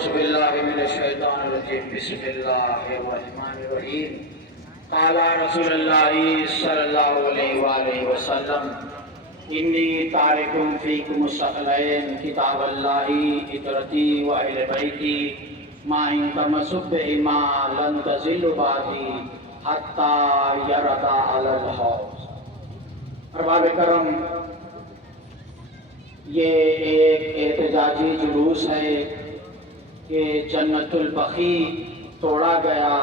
اعوذ باللہ من الشیطان الرجیم بسم اللہ الرحمن الرحیم قال رسول اللہ صلی اللہ علیہ وآلہ وسلم انی تارکم فیکم الثقلین کتاب اللہ اطرتی و اہل بیتی ما ان تمسک بہما لن تضلوا بعدی حتی یردا علی الحوض۔ ارباب کرم، یہ ایک احتجاجی جلوس ہے کہ جنت البقیع توڑا گیا۔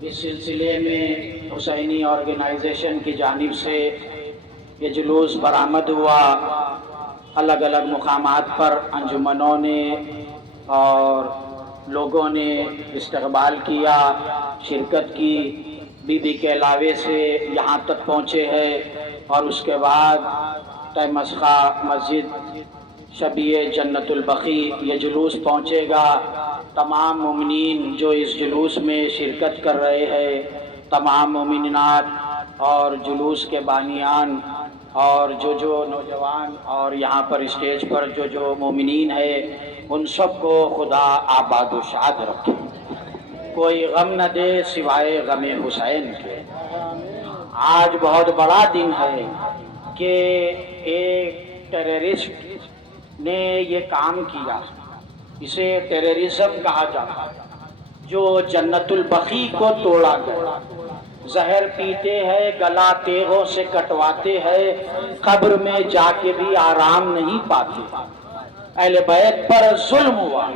اس سلسلے میں حسینی آرگنائزیشن کی جانب سے یہ جلوس برآمد ہوا۔ الگ الگ مقامات پر انجمنوں نے اور لوگوں نے استقبال کیا، شرکت کی، بی بی کے علاوے سے یہاں تک پہنچے ہیں، اور اس کے بعد مسخہ مسجد شبیہ جنت البقیع یہ جلوس پہنچے گا۔ تمام مومنین جو اس جلوس میں شرکت کر رہے ہیں، تمام مومنات اور جلوس کے بانیان اور جو نوجوان اور یہاں پر اسٹیج پر جو مومنین ہیں، ان سب کو خدا آباد و شاد رکھے، کوئی غم نہ دے سوائے غم حسین کے۔ آج بہت بڑا دن ہے کہ ایک ٹیررسٹ نے یہ کام کیا، اسے ٹیررزم کہا جاتا ہے، جو جنت البقیع کو توڑا گیا۔ زہر پیتے ہیں، گلا تیغوں سے کٹواتے ہیں، قبر میں جا کے بھی آرام نہیں پاتے۔ اہل بیت پر ظلم ہوا۔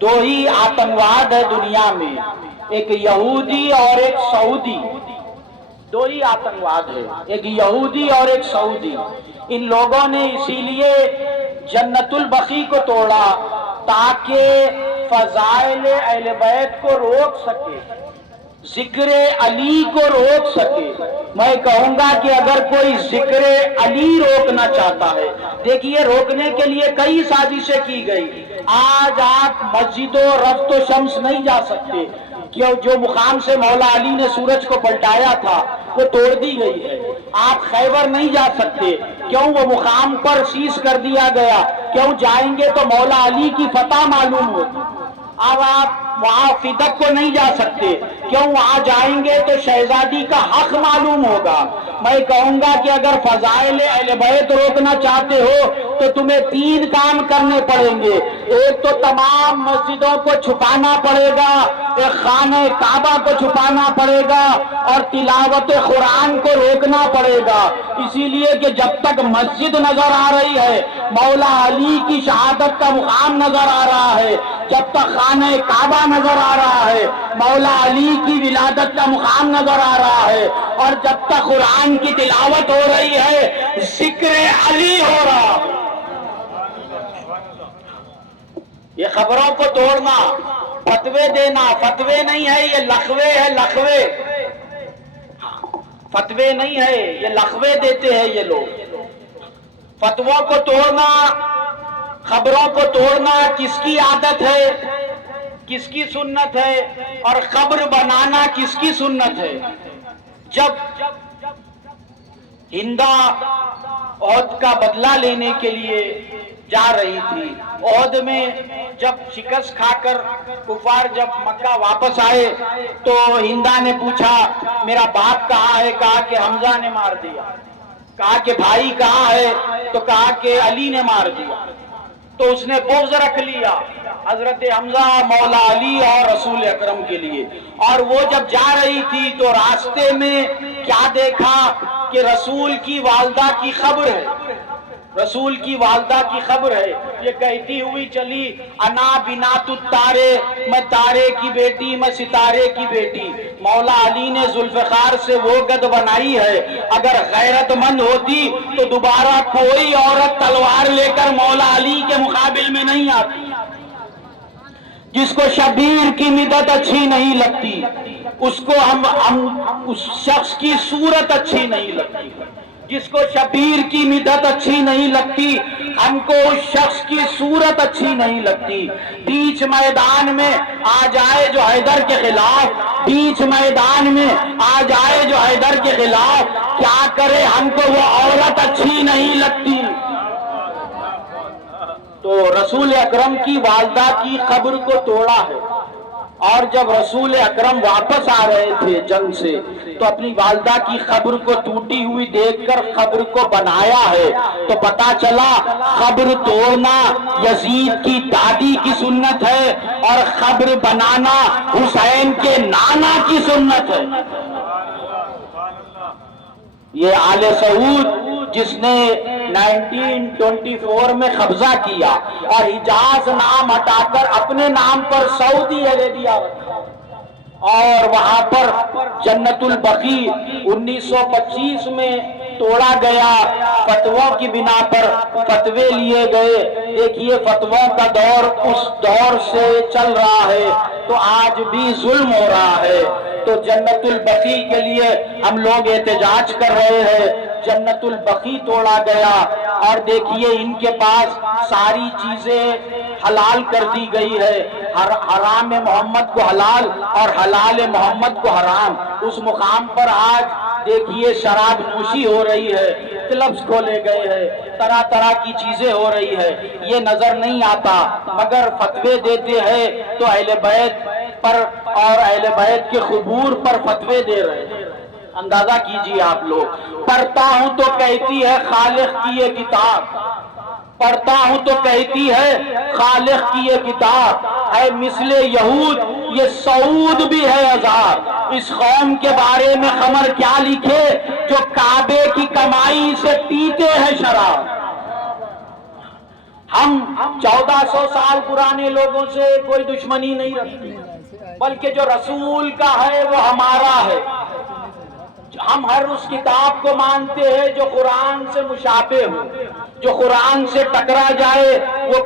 دو ہی آتنکواد ہے دنیا میں، ایک یہودی اور ایک سعودی، دو ہی آتنکواد ہے، ایک یہودی اور ایک سعودی۔ ان لوگوں نے اسی لیے جنت البقیع کو توڑا تاکہ فضائل اہل بیت کو روک سکے، ذکر علی کو روک سکے۔ میں کہوں گا کہ اگر کوئی ذکر علی روکنا چاہتا ہے، دیکھیے روکنے کے لیے کئی سازشیں کی گئی۔ آج آپ مسجد و رفت و شمس نہیں جا سکتے، کیوں جو مقام سے مولا علی نے سورج کو پلٹایا تھا وہ توڑ دی گئی ہے۔ آپ خیبر نہیں جا سکتے، کیوں وہ مقام پر سیز کر دیا گیا، کیوں جائیں گے تو مولا علی کی فتح معلوم ہوگی۔ اب آپ وہاں فدق کو نہیں جا سکتے، کیوں وہاں جائیں گے تو شہزادی کا حق معلوم ہوگا۔ میں کہوں گا کہ اگر فضائل اہل بیت روکنا چاہتے ہو تو تمہیں تین کام کرنے پڑیں گے۔ ایک تو تمام مسجدوں کو چھپانا پڑے گا، ایک خانہ کعبہ کو چھپانا پڑے گا، اور تلاوت قرآن کو روکنا پڑے گا۔ اسی لیے کہ جب تک مسجد نظر آ رہی ہے، مولا علی کی شہادت کا مقام نظر آ رہا ہے، جب تک خانہ کعبہ نظر آ رہا ہے، مولا علی کی ولادت کا مقام نظر آ رہا ہے، اور جب تک قرآن کی تلاوت ہو رہی ہے، ذکر علی ہو رہا۔ یہ خبروں کو توڑنا، فتوے دینا، فتوے نہیں ہے یہ لخوے ہے، لخوے، فتوے نہیں ہے یہ لخوے دیتے ہیں یہ لوگ۔ فتووں کو توڑنا، خبروں کو توڑنا کس کی عادت ہے، کس کی سنت ہے، اور خبر بنانا کس کی سنت ہے؟ جب ہندا عہد کا بدلہ لینے کے لیے جا رہی تھی، عہد میں جب شکست کھا کر کفار جب مکہ واپس آئے تو ہندا نے پوچھا میرا باپ کہاں ہے؟ کہا کہ حمزہ نے مار دیا۔ کہا کہ بھائی کہاں ہے؟ تو کہا کہ علی نے مار دیا۔ تو اس نے بغض رکھ لیا حضرت حمزہ، مولا علی اور رسول اکرم کے لیے۔ اور وہ جب جا رہی تھی تو راستے میں کیا دیکھا کہ رسول کی والدہ کی خبر ہے، رسول کی والدہ کی خبر ہے۔ یہ کہتی ہوئی چلی انا بنات التارے، میں تارے کی بیٹی، میں ستارے کی بیٹی۔ مولا علی نے ذوالفقار سے وہ گد بنائی ہے، اگر غیرت مند ہوتی تو دوبارہ کوئی عورت تلوار لے کر مولا علی کے مقابل میں نہیں آتی۔ جس کو شبیر کی مدد اچھی نہیں لگتی، اس کو اس شخص کی صورت اچھی نہیں لگتی۔ جس کو شبیر کی مدد اچھی نہیں لگتی، ہم کو اس شخص کی صورت اچھی نہیں لگتی۔ بیچ میدان میں آ جائے جو حیدر کے خلاف، بیچ میدان میں آ جائے جو حیدر کے خلاف، کیا کرے ہم کو وہ عورت اچھی نہیں لگتی۔ تو رسول اکرم کی والدہ کی قبر کو توڑا ہے، اور جب رسول اکرم واپس آ رہے تھے جنگ سے تو اپنی والدہ کی قبر کو ٹوٹی ہوئی دیکھ کر قبر کو بنایا ہے، تو پتا چلا قبر توڑنا یزید کی دادی کی سنت ہے اور قبر بنانا حسین کے نانا کی سنت ہے۔ یہ آل سعود جس نے 1924 میں قبضہ کیا اور حجاز نام ہٹا کر اپنے نام پر سعودی عربیہ رکھا، اور وہاں پر جنت البقیع 1925 میں توڑا گیا، فتووں کی بنا پر فتوے لیے گئے۔ دیکھیے فتووں کا دور اس دور سے چل رہا ہے تو آج بھی ظلم ہو رہا ہے، تو جنت البقیع کے لیے ہم لوگ احتجاج کر رہے ہیں۔ جنت البقیع توڑا گیا، اور دیکھیے ان کے پاس ساری چیزیں حلال کر دی گئی ہے، حرام محمد کو حلال اور حلال محمد کو حرام۔ اس مقام پر آج دیکھیے شراب نوشی ہو رہی ہے، کلبز کھولے گئے ہیں، طرح طرح کی چیزیں ہو رہی ہے، یہ نظر نہیں آتا، مگر فتوے دیتے ہیں تو اہل بیت پر اور اہل بیت کے قبور پر فتوے دے رہے ہیں۔ اندازہ کیجئے آپ لوگ، پڑھتا ہوں تو کہتی ہے خالق کی یہ کتاب، پڑھتا ہوں تو کہتی ہے خالق کی یہ کتاب، اے مثل یہود یہ سعود بھی ہے ہزار، اس قوم کے بارے میں خمر کیا لکھے جو کعبے کی کمائی سے پیتے ہیں شراب۔ ہم 1400 سال پرانے لوگوں سے کوئی دشمنی نہیں رکھتے، بلکہ جو رسول کا ہے وہ ہمارا ہے۔ ہم ہر اس کتاب کو مانتے ہیں جو قرآن سے مشابہ ہو، جو قرآن سے ٹکرا جائے وہ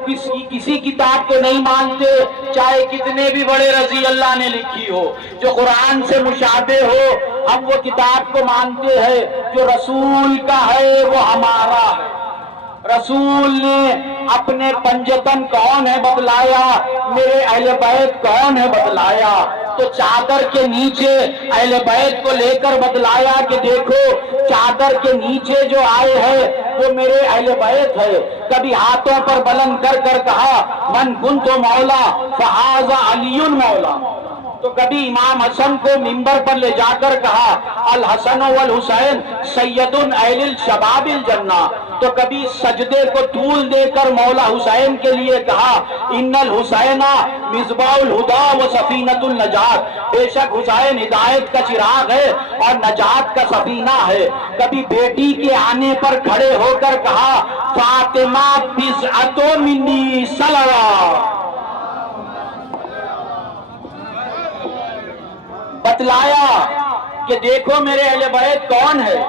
کسی کتاب کو نہیں مانتے، چاہے کتنے بھی بڑے رضی اللہ نے لکھی ہو۔ جو قرآن سے مشابہ ہو ہم وہ کتاب کو مانتے ہیں، جو رسول کا ہے وہ ہمارا ہے۔ رسول نے اپنے پنجتن کون ہے بتلایا، میرے اہل بیت کون ہے بتلایا، تو چادر کے نیچے اہل بیت کو لے کر بتلایا کہ دیکھو چادر کے نیچے جو آئے ہیں وہ میرے اہل بیت ہے۔ کبھی ہاتھوں پر بلند کر کر کہا من کنت مولا فہذا علی مولا، تو کبھی امام حسن کو منبر پر لے جا کر کہا الحسن والحسین سید اہل الشباب الجنہ، تو کبھی سجدے کو طول دے کر مولا حسین کے لیے کہا ان الحسین مصباح الہدی و سفینۃ النجات، بے شک حسین ہدایت کا چراغ ہے اور نجات کا سفینہ ہے۔ کبھی بیٹی کے آنے پر کھڑے ہو کر کہا فاطمہ بضعۃ منی صلوات، بتلایا کہ دیکھو میرے اہل بیت کون ہے۔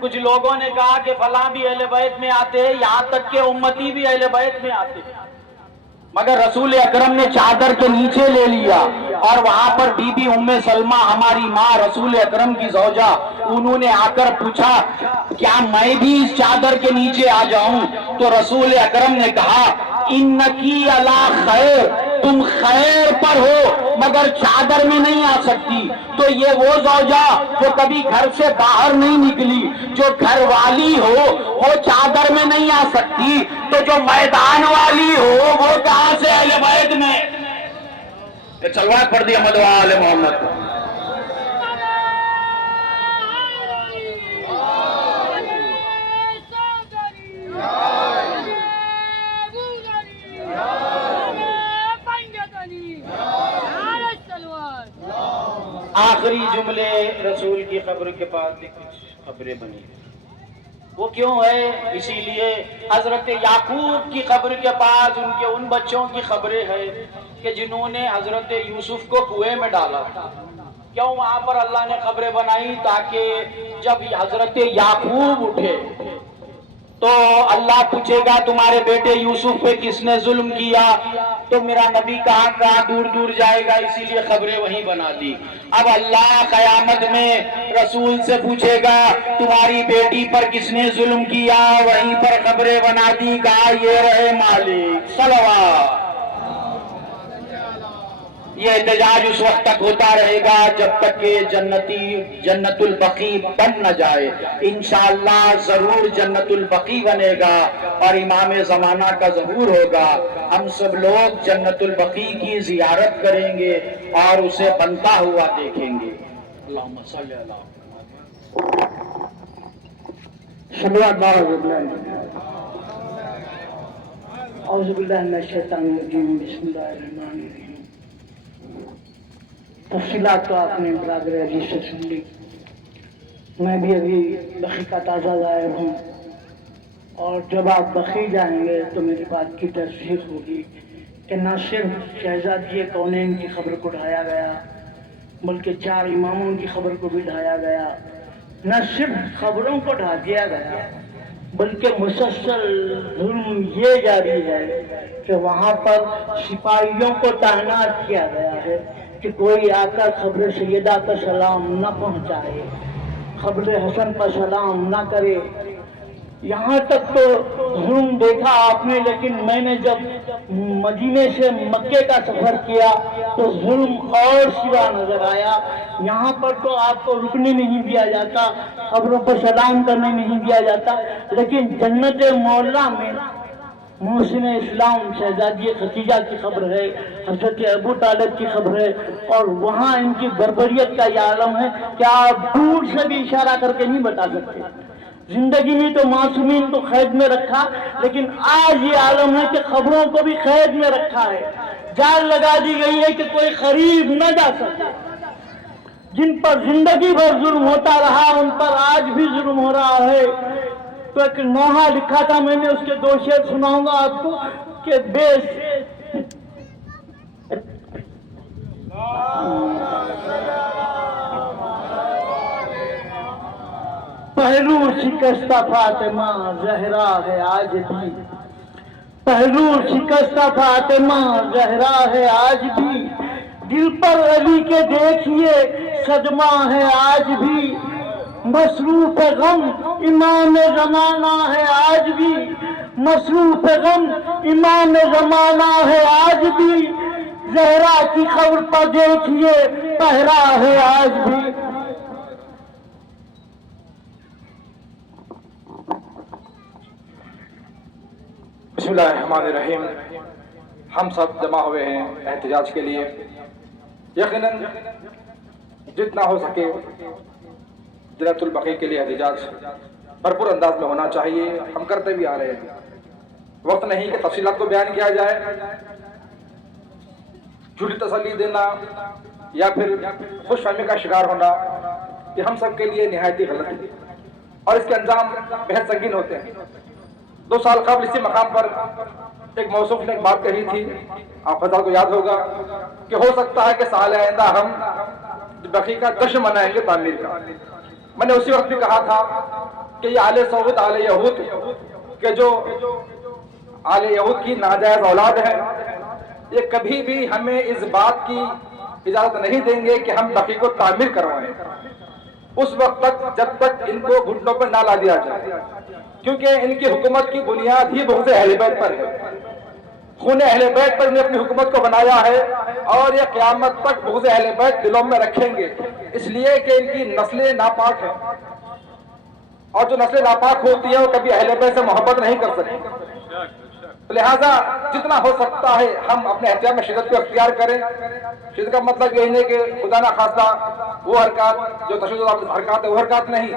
کچھ لوگوں نے کہا کہ فلاں بھی اہل بیت میں آتے ہیں، یہاں تک کہ امتی بھی اہل بیت میں آتے ہیں، مگر رسول اکرم نے چادر کے نیچے لے لیا، اور وہاں پر بی بی ام سلمہ ہماری ماں رسول اکرم کی زوجہ، انہوں نے آ کر پوچھا کیا میں بھی اس چادر کے نیچے آ جاؤں، تو رسول اکرم نے کہا انکی علی خیر، تم خیر پر ہو مگر چادر میں نہیں آ سکتی۔ تو یہ وہ زوجہ جو کبھی گھر سے باہر نہیں نکلی، جو گھر والی ہو وہ چادر میں نہیں آ سکتی، تو جو میدان والی ہو وہ کہاں سے اہل بیت میں؟ ایک صلوات پڑھ دی احمد و آل محمد۔ آخری جملے رسول کی قبر کے پاس بھی کچھ قبریں بنی، وہ کیوں ہے؟ اسی لیے حضرت یعقوب کی قبر کے پاس ان کے ان بچوں کی قبریں ہیں کہ جنہوں نے حضرت یوسف کو کنویں میں ڈالا تھا۔ کیوں وہاں پر اللہ نے قبریں بنائی؟ تاکہ جب حضرت یعقوب اٹھے تو اللہ پوچھے گا تمہارے بیٹے یوسف پہ کس نے ظلم کیا، تو میرا نبی کہاں کہاں دور دور جائے گا، اسی لیے قبریں وہیں بنا دی۔ اب اللہ قیامت میں رسول سے پوچھے گا تمہاری بیٹی پر کس نے ظلم کیا، وہیں پر قبریں بنا دی، کہا یہ رہے مالک۔ صلوات۔ یہ احتجاج اس وقت تک ہوتا رہے گا جب تک کہ جنت البقیع بن نہ جائے. انشاءاللہ ضرور جنت البقیع بنے گا اور امام زمانہ کا ظہور ہوگا. ہم سب لوگ جنت البقیع کی زیارت کریں گے اور اسے بنتا ہوا دیکھیں گے. اللہم صلی اللہ اعوذ باللہ من الشیطان الرجیم. بسم اللہ الرحمن الرحیم. تفصیلات تو آپ نے برادر عزیز سے سن لی. میں بھی ابھی بخی کا تازہ ظاہر ہوں، اور جب آپ بخی جائیں گے تو میری بات کی تصدیق ہوگی کہ نہ صرف شہزادی کونین کی خبر کو ڈھایا گیا بلکہ 4 اماموں کی خبر کو بھی ڈھایا گیا. نہ صرف خبروں کو ڈھا دیا گیا بلکہ مسلسل ظلم یہ جاری ہے کہ وہاں پر سپاہیوں کو تعینات کیا گیا ہے کہ کوئی آ کر خبر سیدہ پر سلام نہ پہنچائے، خبر حسن پر سلام نہ کرے. یہاں تک تو ظلم دیکھا آپ نے، لیکن میں نے جب مدینے سے مکے کا سفر کیا تو ظلم اور سوا نظر آیا. یہاں پر تو آپ کو رکنے نہیں دیا جاتا، خبروں پر سلام کرنے نہیں دیا جاتا، لیکن جنت مولا میں محسن اسلام شہزادی ختیجہ کی خبر ہے، حضرت ابو طالب کی خبر ہے، اور وہاں ان کی بربریت کا یہ عالم ہے کہ آپ دور سے بھی اشارہ کر کے نہیں بتا سکتے. زندگی میں تو معصومین کو قید میں رکھا، لیکن آج یہ عالم ہے کہ خبروں کو بھی قید میں رکھا ہے. جال لگا دی گئی ہے کہ کوئی قریب نہ جا سکے. جن پر زندگی بھر ظلم ہوتا رہا ان پر آج بھی ظلم ہو رہا ہے. تو ایک نوحہ لکھا تھا میں نے، اس کے 2 شعر سناؤں گا آپ کو کہ پہلو شکستہ فاطمہ زہرا ہے آج بھی، پہلو شکستہ فاطمہ زہرا ہے آج بھی، دل پر علی کے دیکھیے صدمہ ہے آج بھی، مصروف غم امام زمانہ ہے آج بھی، مصروف غم امام زمانہ ہے آج بھی، زہرا کی خبر پر دیکھیے پہرا ہے آج بھی. بسم اللہ الرحمن الرحیم. ہم سب جمع ہوئے ہیں احتجاج کے لیے. یقیناً جتنا ہو سکے جنت البقیع کے لیے احتجاج بھرپور انداز میں ہونا چاہیے. ہم کرتے بھی آ رہے ہیں. وقت نہیں کہ تفصیلات کو بیان کیا جائے. جھوٹی تسلی دینا یا پھر خوش فہمی کا شکار ہونا یہ ہم سب کے لیے نہایت غلط ہے اور اس کے انجام بہت سنگین ہوتے ہیں. 2 سال قبل اسی مقام پر ایک موصوف نے ایک بات کہی تھی، آپ حضرات کو یاد ہوگا کہ ہو سکتا ہے کہ سال آئندہ ہم بقیع کا جشن منائیں گے تعمیر کا. میں نے اسی وقت بھی کہا تھا کہ یہ آل سعود آل یہود کہ جو آل یہود کی ناجائز اولاد ہے، یہ کبھی بھی ہمیں اس بات کی اجازت نہیں دیں گے کہ ہم بقیع کو تعمیر کروائیں اس وقت تک جب تک ان کو گھٹنوں پر نہ لا دیا جائے، کیونکہ ان کی حکومت کی بنیاد ہی بغض اہل بیت پر ہے. خون اہل بیت پر انہیں اپنی حکومت کو بنایا ہے اور یہ قیامت تک بغض اہل بیت دلوں میں رکھیں گے، اس لیے کہ ان کی نسلیں ناپاک ہیں اور جو نسلیں ناپاک ہوتی ہیں وہ کبھی اہل بیت سے محبت نہیں کر سکتی. لہٰذا جتنا ہو سکتا ہے ہم اپنے احتیاط میں شدت کو اختیار کریں. شدت کا مطلب یہ ہے کہ خدا نہ خواستہ وہ حرکات جو تشدد حرکات ہے وہ حرکات نہیں.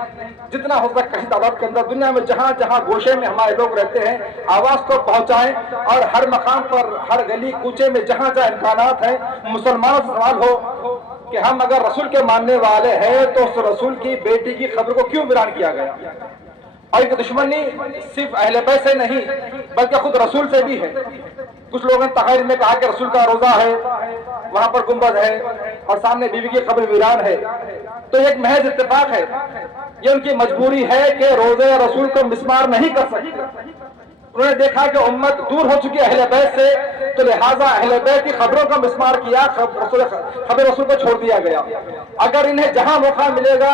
جتنا ہو سکتا کسی تعداد کے اندر دنیا میں جہاں جہاں گوشے میں ہمارے لوگ رہتے ہیں آواز کو پہنچائیں اور ہر مقام پر ہر گلی کوچے میں جہاں جہاں امکانات ہیں مسلمانوں سے سوال ہو کہ ہم اگر رسول کے ماننے والے ہیں تو اس رسول کی بیٹی کی خبر کو کیوں ویران کیا گیا. اور یہ دشمنی صرف اہل بیت سے نہیں بلکہ خود رسول سے بھی ہے. کچھ لوگوں نے تحریر میں کہا کہ رسول کا روزہ ہے، وہاں پر گنبد ہے اور سامنے بیوی کی قبر ویران ہے، تو یہ ایک محض اتفاق ہے. یہ ان کی مجبوری ہے کہ روزے رسول کو مسمار نہیں کر سکتے. انہوں نے دیکھا کہ امت دور ہو چکی اہل بیت سے، تو لہٰذا اہل بیت کی خبروں کا مسمار کیا، خبر رسول کو چھوڑ دیا گیا. اگر انہیں جہاں موقع ملے گا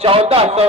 1400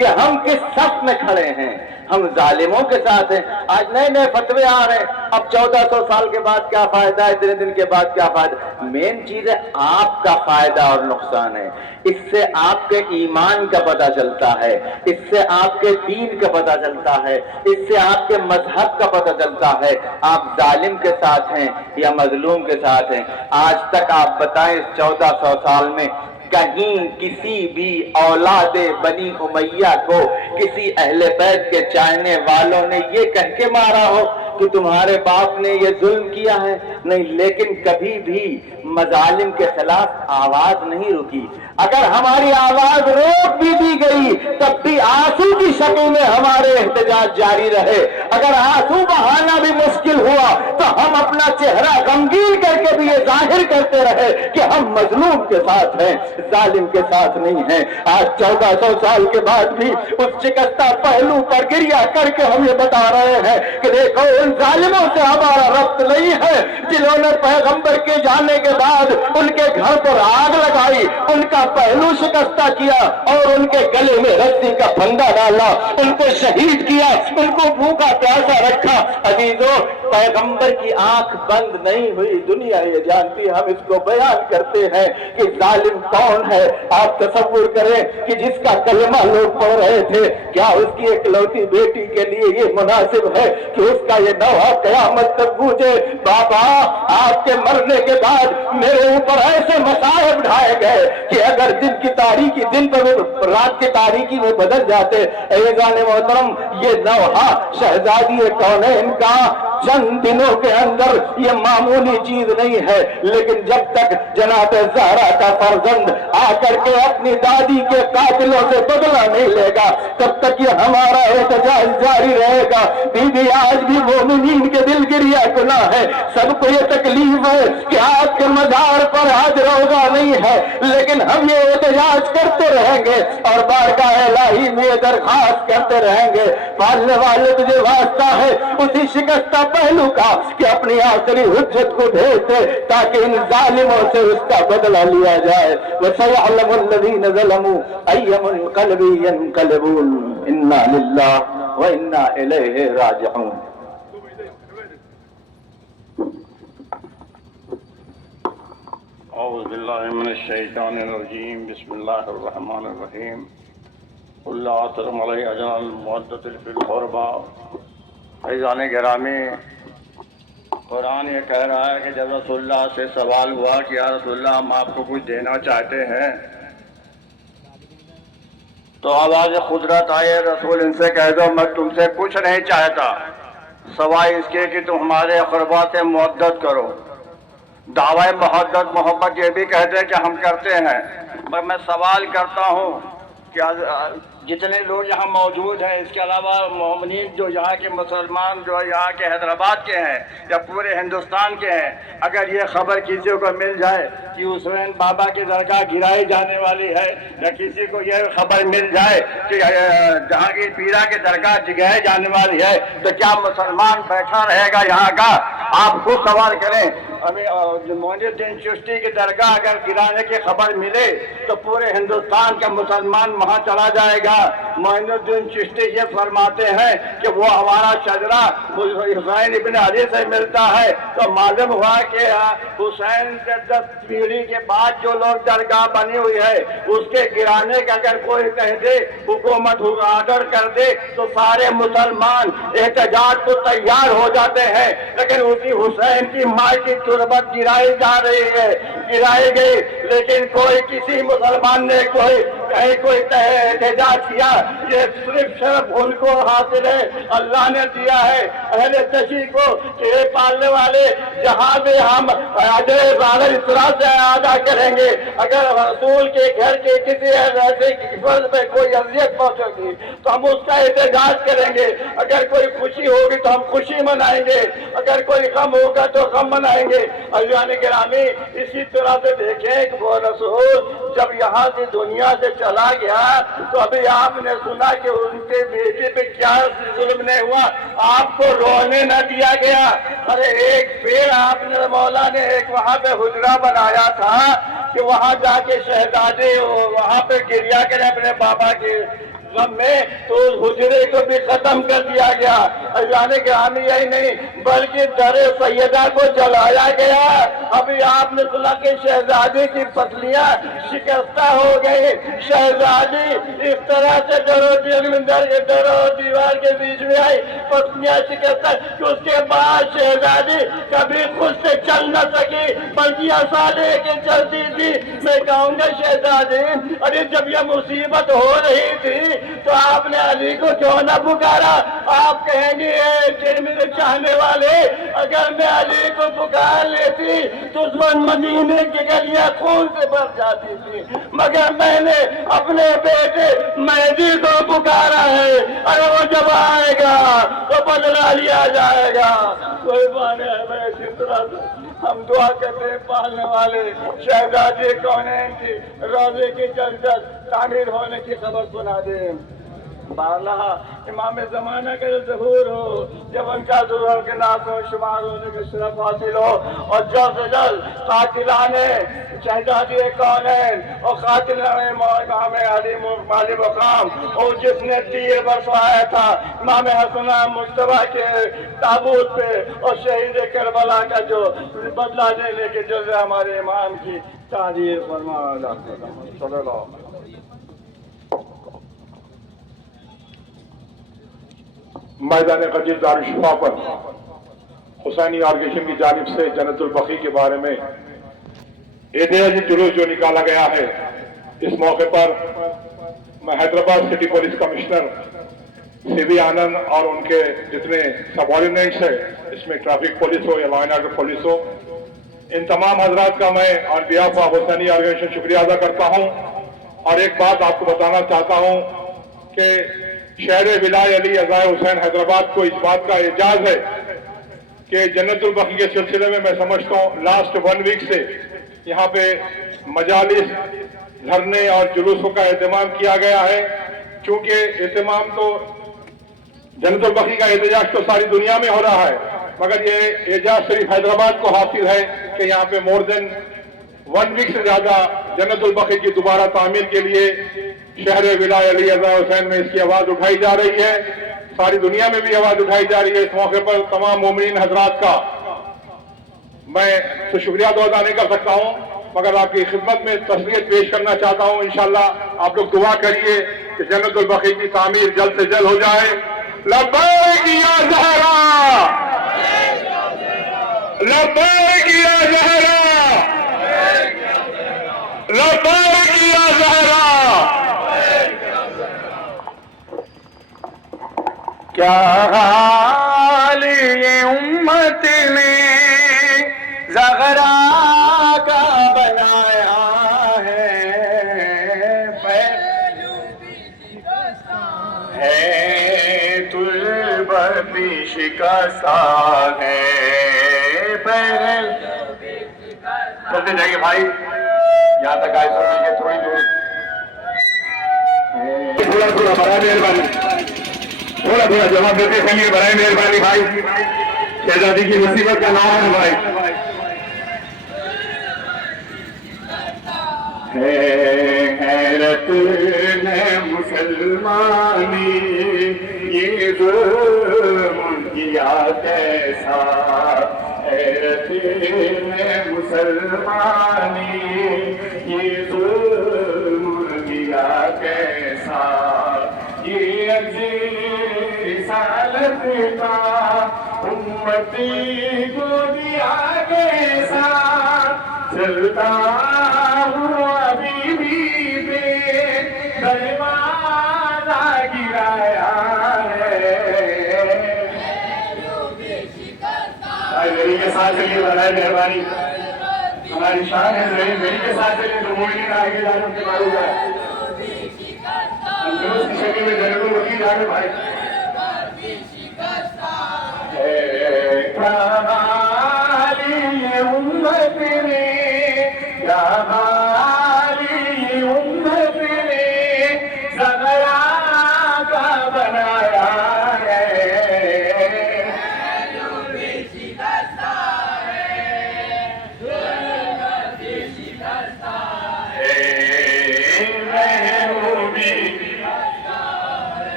کہ ہم کس صف میں کھڑے ہیں، ہم ظالموں کے ساتھ ہیں۔ آج نئے نئے فتوے آ رہے ہیں، اب 1400 سال کے بعد کیا فائدہ ہے، اتنے دن کے بعد کیا فائدہ۔ مین چیز ہے آپ کا فائدہ اور نقصان ہے، اس سے آپ کے ایمان کا پتہ چلتا ہے، اس سے آپ کے دین کا پتہ چلتا ہے، اس سے آپ کے مذہب کا پتہ چلتا ہے، آپ ظالم کے ساتھ ہیں یا مظلوم کے ساتھ ہیں۔ آج تک آپ بتائیں اس 1400 سال میں کہیں کسی بھی اولاد بنی امیہ کو کسی اہل بیت کے چاہنے والوں نے یہ کہہ کے مارا ہو کہ تمہارے باپ نے یہ ظلم کیا ہے؟ نہیں، لیکن کبھی بھی مظالم کے خلاف آواز نہیں رکی۔ اگر ہماری آواز روک بھی دی گئی تب بھی آنسو کی شکل میں ہمارے احتجاج جاری رہے۔ اگر آنسو بہانا بھی مشکل ہوا تو ہم اپنا چہرہ غمگین کر کے بھی یہ ظاہر کرتے رہے کہ ہم مظلوم کے ساتھ ہیں، ظالم کے ساتھ نہیں ہیں۔ آج 1400 سال کے بعد بھی اس شکستہ پہلو پر گریہ کر کے ہم یہ بتا رہے ہیں کہ دیکھو ان ظالموں سے ہمارا ربط نہیں ہے جنہوں نے پیغمبر کے جانے کے بعد ان کے گھر پر آگ لگائی، ان کا پہلو شکستہ کیا اور ان کے گلے میں رسی کا پھندا ڈالا، ان کو شہید کیا، ان کو بھوکا پیاسا رکھا۔ عزیزو، پیغمبر کی آنکھ بند نہیں ہوئی، دنیا یہ جانتی، ہم اس کو بیان کرتے ہیں کہ ظالم کون ہے۔ آپ تصور کریں کہ جس کا کلمہ لوگ پڑھ رہے تھے، کیا اس کی اکلوتی بیٹی کے لیے یہ مناسب ہے کہ اس کا یہ نوحہ قیامت تک گونجے، بابا آپ کے مرنے کے بعد میرے اوپر ایسے مصائب ڈھائے گئے کہ اگر دن کی تاریکی دن پر رات کی تاریکی میں بدل جاتے۔ عزیزان محترم، یہ نوحہ شہزادی کونین کا چند دنوں کے اندر یہ معمولی چیز نہیں ہے، لیکن جب تک جناب زہرا کا فرزند آ کر کے اپنی دادی کے قاتلوں سے بدلہ نہیں لے گا تب تک یہ ہمارا احتجاج جاری رہے گا۔ بی آج بھی مومنین کے دل گریہ گناہ ہے، سب کو یہ تکلیف ہے کہ آپ کے مزار پر آج روزہ نہیں ہے، لیکن ہم یہ احتجاج کرتے رہیں گے اور بارگاہ الہی میں یہ درخواست کرتے رہیں گے۔ پالنے والے تجھے واسطہ ہے اسی شکستہ پہلو کا کہ اپنی آخری حجت کو بھیج دے تاکہ ان ظالموں سے اس کا بدلہ لیا جائے۔ وَسَيَعْلَمُ الَّذِينَ ظَلَمُوا أَيَّ مُنقَلِبٍ يَنقَلِبُونَ إِنَّا لِلَّهِ وَإِنَّا إِلَيْهِ رَاجِعُونَ۔ اعوذ باللہ من الشیطان الرجیم، بسم اللہ الرحمن الرحیم۔ قل لا ترم علی اجر المودۃ فی القربى۔ عزیزان گرامی، قرآن یہ کہہ رہا ہے کہ جب رسول اللہ سے سوال ہوا کہ یا رسول اللہ ہم آپ کو کچھ دینا چاہتے ہیں تو آواز قدرت آئے، رسول ان سے کہہ دو میں تم سے کچھ نہیں چاہتا سوائے اس کے کہ تم ہمارے اقربا سے محبت کرو۔ دعوی محبت یہ بھی کہتے ہیں کہ ہم کرتے ہیں، پر میں سوال کرتا ہوں کہ جتنے لوگ یہاں موجود ہیں، اس کے علاوہ مومنین جو یہاں کے مسلمان جو یہاں کے حیدرآباد کے ہیں یا پورے ہندوستان کے ہیں، اگر یہ خبر کسی کو مل جائے کہ حسین بابا کی درگاہ گرائی جانے والی ہے یا کسی کو یہ خبر مل جائے کہ جہانگیر پیرا کی درگاہ جگائے جانے والی ہے تو کیا مسلمان بیٹھا رہے گا یہاں کا؟ آپ خود سوال کریں۔ معین الدین چشتی کی درگاہ اگر گرانے کی خبر ملے تو پورے ہندوستان کا مسلمان وہاں چلا جائے گا۔ معین الدین چشتی یہ فرماتے ہیں کہ وہ ہمارا شجرہ حسین ابن علی سے ملتا ہے، تو معلوم ہوا کہ حسین سے 10 پیڑھی کے بعد جو لوگ درگاہ بنی ہوئی ہے اس کے گرانے کا اگر کوئی کہہ دے، حکومت آرڈر کر دے تو سارے مسلمان احتجاج کو تیار ہو جاتے ہیں، لیکن اسی حسین کی ماں کی تربت گرائی جا رہی ہے، گرائی گئی، لیکن کوئی کسی مسلمان نے کوئی احتجاج کیا؟ یہ صرف ان کو حاصل ہے، اللہ نے دیا ہے اہل تشیع کو کہ یہ پالنے والے جہاں بھی ہم اسرا سے ادا کریں گے، اگر رسول کے گھر کے کسی ایسے فرد پہ کوئی اذیت پہنچے گی تو ہم اس کا احتجاج کریں گے، اگر کوئی خوشی ہوگی تو ہم خوشی منائیں گے، اگر کوئی غم ہوگا تو غم منائیں گے۔ عزیزان گرامی، اسی طرح سے دیکھیں کہ وہ رسول جب یہاں سے دنیا سے چلا گیا تو ابھی آپ نے سنا کہ ان کے بیٹے پہ کیا ظلم نہیں ہوا، آپ کو رونے نہ دیا گیا۔ ارے ایک پیڑ آپ نے مولا نے ایک وہاں پہ حجرہ بنایا تھا کہ وہاں جا کے شہزادے وہاں پہ گریہ کریں اپنے بابا کے غم میں تو اس حجرے کو بھی ختم کر دیا گیا. یعنی کہ ہم یہی نہیں بلکہ در سیدہ کو جلایا گیا. ابھی آپ نے سنا کہ شہزادی کی پسلیاں شکستہ ہو گئی. شہزادی اس طرح سے ڈرو دیوار کے بیچ میں آئی, پسلیاں شکستہ, کہ اس کے بعد شہزادی کبھی خود سے چل نہ سکی بلکہ اصالے کے چلتی تھی. میں کہوں گا شہزادی, ارے جب یہ مصیبت ہو رہی تھی تو آپ نے علی کو کیوں نہ پکارا؟ آپ کہیں گے کہ میرے چاہنے والے, اگر میں علی کو پکار لیتی تو اس وقت مدینے کی گلیاں خون سے بھر جاتی تھی, مگر میں نے اپنے بیٹے مہدی کو پکارا ہے. ارے وہ جب آئے گا تو بدلہ لیا جائے گا. کوئی بات نہیں, اسی طرح سے ہم دعا کرتے ہیں پالنے والے شہزادی کونین کی روزے کی جلد تعمیر ہونے کی خبر سنا دیں. بالا امام زمانہ کا ظہور ہو, جب ان کا ظہور کے ناس و شمار ہونے کا شرف حاصل ہو, اور جلد سے جلد قاتلانے شہزادی کونین اور قاتلانے امام علی مالی مقام, اور جس نے تیر برسایا تھا امام حسن مصطفیٰ کے تابوت پہ, اور شہید کربلا کا جو بدلہ لینے کے جلد ہمارے امام کی تعریف فرمایا. صلی اللہ. میدان قدیر دارالشفا پر حسینی آرگنیزیشن کی جانب سے جنت البقیع کے بارے میں احتجاجی جلوس جو نکالا گیا ہے, اس موقع پر میں حیدرآباد سٹی پولیس کمشنر سی وی آنند اور ان کے جتنے سب آرڈیننٹس ہیں, اس میں ٹریفک پولیس ہو یا لا اینڈ آرڈر پولیس ہو, ان تمام حضرات کا میں آن بیہاف آف حسینی آرگنیزیشن شکریہ ادا کرتا ہوں. اور ایک بات آپ کو بتانا چاہتا ہوں کہ شہر ولائے علی عزائے حسین حیدرآباد کو اس بات کا اعزاز ہے کہ جنت البقیع کے سلسلے میں میں سمجھتا ہوں لاسٹ 1 ویک سے یہاں پہ مجالس, دھرنے اور جلوسوں کا اہتمام کیا گیا ہے. چونکہ اہتمام تو جنت البقیع کا احتجاج تو ساری دنیا میں ہو رہا ہے, مگر یہ اعزاز صرف حیدرآباد کو حاصل ہے کہ یہاں پہ مور دین 1 ویک سے زیادہ جنت البقیع کی دوبارہ تعمیر کے لیے شہر ولائے علی عزائے حسین میں اس کی آواز اٹھائی جا رہی ہے. ساری دنیا میں بھی آواز اٹھائی جا رہی ہے. اس موقع پر تمام مومنین حضرات کا میں تو شکریہ ادا نہیں کر سکتا ہوں, مگر آپ کی خدمت میں تسلیت پیش کرنا چاہتا ہوں. انشاءاللہ آپ لوگ دعا کریے کہ جنت البقیع کی تعمیر جلد سے جلد ہو جائے. لبیک یا زہرا, لبیک یا زہرا, لبیک یا زہرا. کیا حال یہ امت نے زغرا کا بنایا ہے, تل بھی شکستہ ہے. چلتے جائیے بھائی, یہاں تک آئے سننے کے تھوڑی دور. تھوڑا تھوڑا برائے مہربانی, تھوڑا تھوڑا جواب دیتے چلیے برائے مہربانی بھائی. شہزادی کی مصیبت کا نام ہے بھائی. حیرت ہے مسلمانی یہ ظلم کیا کیسا, حیرت ہے مسلمانی یہ ظلم کیا کیسا. یہ رسالت کا امتی کو دیا کیسا, چلتا ہوں ابھی بھی بے دروازہ گرایا ہے. میری کے ساتھ چلیے برائے مہربانی, ہماری شان ہے میری کے ساتھ چلیے تو موڑ نہیں آگے جانے کے معلوم ہے. ہم درست کی شکل میں جنت البقیع جا رہے بھائی. امت نے یا ہماری امت نے زغرا کا بنایا ہے.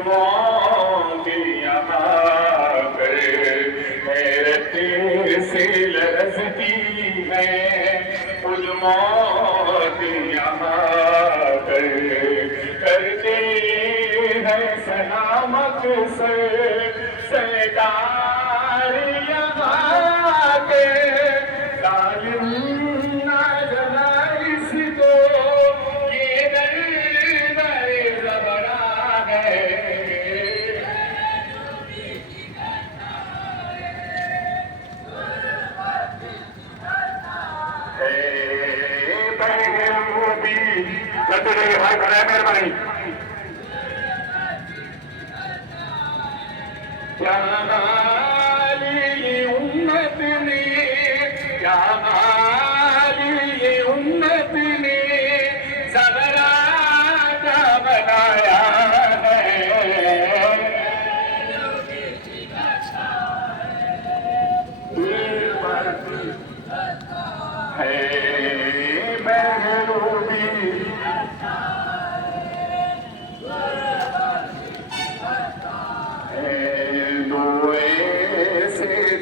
عظموں کی یہاں پر حیرت سے لرزتی ہے، عظموں کی یہاں پر کرتے ہیں سلامت سرکار یہاں کے، ظالم نہ جلائس تو یہ در زبرا ہے۔ مہربانی کیا حالی امت نے، کیا حالی امت نے زغرا کا بنایا ہے۔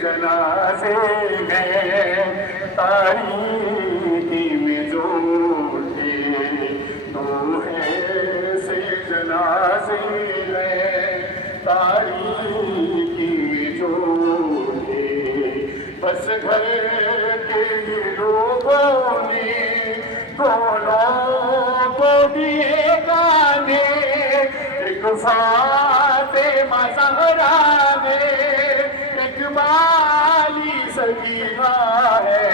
جنازے ہیں تاریخی میں جو تھے، دو ایسے جنازے ہیں تاریخی میں جو تھے، بس گھر کے لوگوں نے دونوں کو دیے گانے، ایک فاطمہ زہرا ہے، ایک بالی سکینہ ہے۔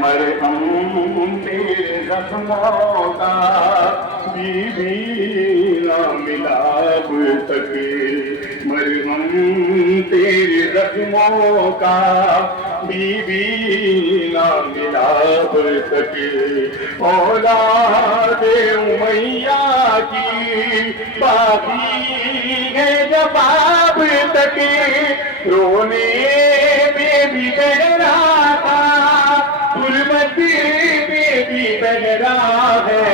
مرہم تیرے زخموں کا بی بی نہ ملا اب تک، مرہم تیرے زخموں کا بی بی نہ ملا اب تک، اولاد امیہ کی باقی ہے جب اب تک، رونے میں بھی بہرا تھا، غربت میں بھی بہرا ہے۔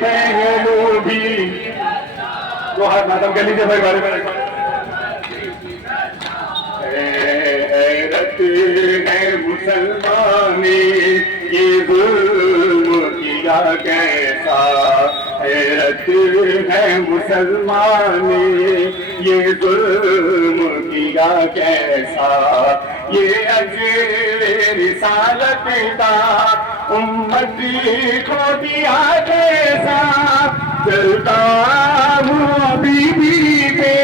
پہلو بھی تو ہاتھ ماتم کر لیجیے بھائی بارے میں، حیرت ہے مسلمانی یہ ظلم کیا کیسا، حیرت ہے مسلمانی یہ ظلم کیا کیسا، یہ اجر رسالت کا امتی کو دیا کیسا، چلتا ہوں ابھی بھی پہ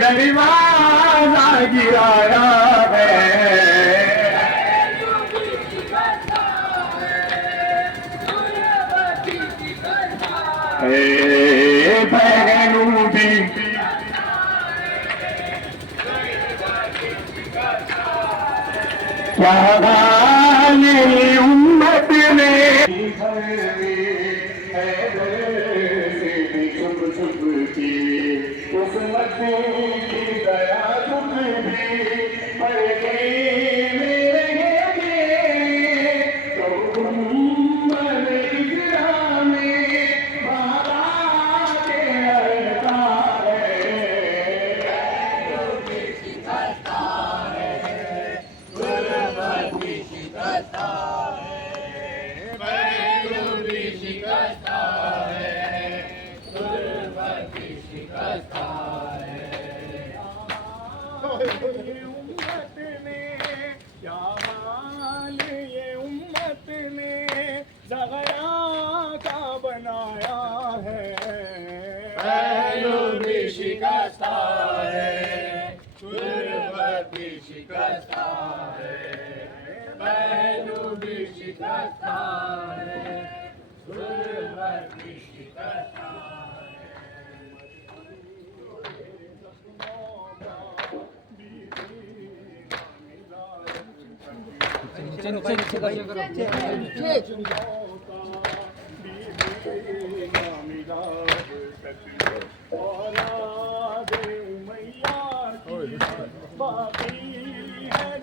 دروازہ گرایا ہے۔ بہنوں بھی کیا حال امت نے، چھپ چھپ کی قسمت کی دیا دکھ بھی پردے میں رہیں گے، تو گنبد ہجرا میں بارات عرقہ ہے۔ امت نے کیا حال یہ امت نے زغرا کا بنایا ہے، پہلو بھی شکستہ ہے، غربت بھی شکستہ ہے، پہلو بھی شکستہ ہے، غربت بھی شکستہ ہے۔